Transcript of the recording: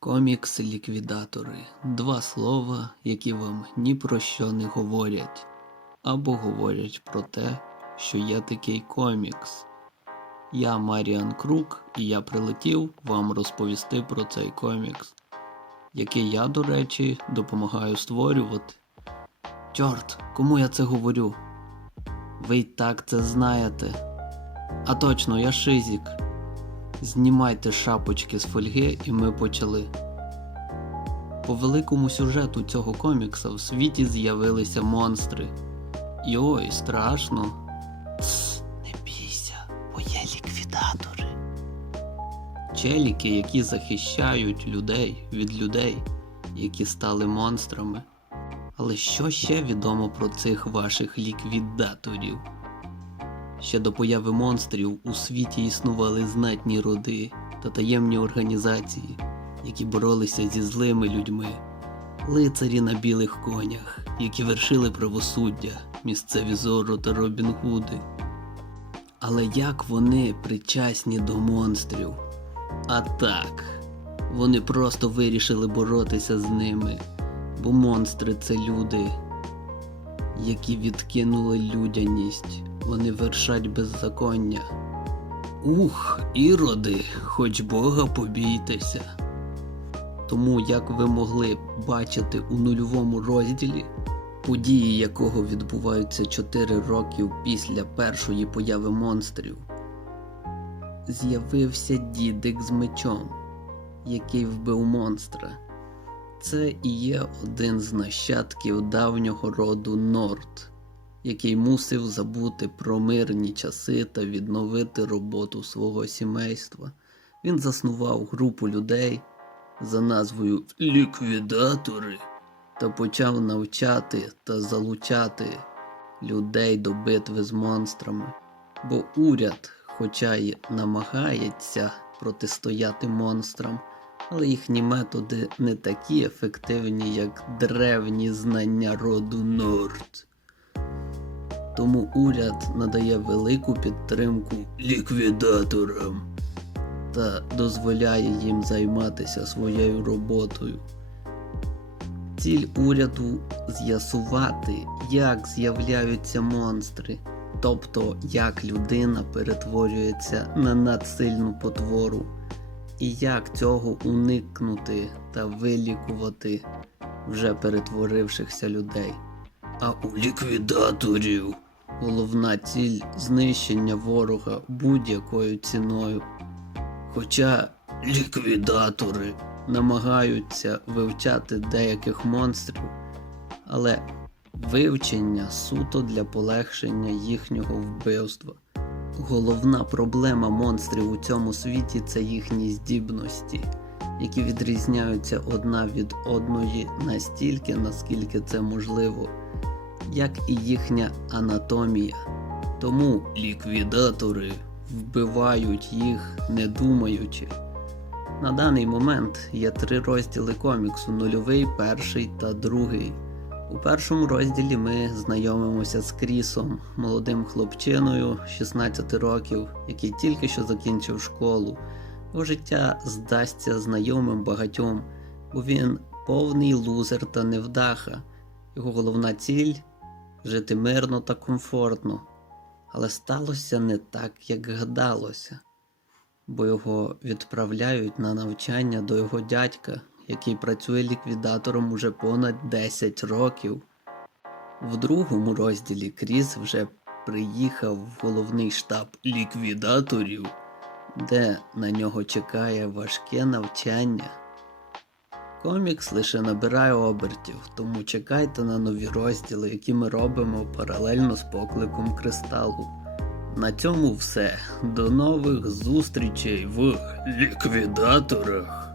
Комікс ліквідатори два слова, які вам ні про що не говорять, або говорять про те, що є такий комікс. Я Маріан Крук, і я прилетів вам розповісти про цей комікс, який я, до речі, допомагаю створювати. Чорт, кому я це говорю? Ви й так це знаєте. А точно, я Шизік. Знімайте шапочки з фольги, і ми почали. По великому сюжету цього комікса в світі з'явилися монстри. І ой, страшно. Тс, не бійся, бо є ліквідатори. Челіки, які захищають людей від людей, які стали монстрами. Але що ще відомо про цих ваших ліквідаторів? Ще до появи монстрів у світі існували знатні роди та таємні організації, які боролися зі злими людьми, лицарі на білих конях, які вершили правосуддя, місцеві зоро та Робін Гуди. Але як вони причасні до монстрів? А так, вони просто вирішили боротися з ними, бо монстри це люди, які відкинули людяність, вони вершать беззаконня. Ух, іроди, хоч Бога побійтеся. Тому, як ви могли бачити у нульовому розділі, події якого відбуваються 4 роки після першої появи монстрів, з'явився дідик з мечом, який вбив монстра. Це і є один з нащадків давнього роду Норд, який мусив забути про мирні часи та відновити роботу свого сімейства. Він заснував групу людей за назвою Ліквідатори та почав навчати та залучати людей до битви з монстрами. Бо уряд, хоча й намагається протистояти монстрам, але їхні методи не такі ефективні, як древні знання роду Норд. Тому уряд надає велику підтримку ліквідаторам та дозволяє їм займатися своєю роботою. Ціль уряду з'ясувати, як з'являються монстри, тобто як людина перетворюється на надсильну потвору, і як цього уникнути та вилікувати вже перетворившихся людей. А у ліквідаторів головна ціль знищення ворога будь-якою ціною. Хоча ліквідатори намагаються вивчати деяких монстрів, але вивчення суто для полегшення їхнього вбивства. Головна проблема монстрів у цьому світі це їхні здібності, які відрізняються одна від одної настільки, наскільки це можливо, як і їхня анатомія. Тому ліквідатори вбивають їх не думаючи. На даний момент є три розділи коміксу: нульовий, перший та другий. У першому розділі ми знайомимося з Крісом, молодим хлопчиною 16 років, який тільки що закінчив школу. Його життя здасться знайомим багатьом, бо він повний лузер та невдаха. Його головна ціль жити мирно та комфортно. Але сталося не так, як гадалося, бо його відправляють на навчання до його дядька, який працює ліквідатором уже понад 10 років. В другому розділі Кріс вже приїхав в головний штаб ліквідаторів, де на нього чекає важке навчання. Комікс лише набирає обертів, тому чекайте на нові розділи, які ми робимо паралельно з покликом кристалу. На цьому все. До нових зустрічей в ліквідаторах.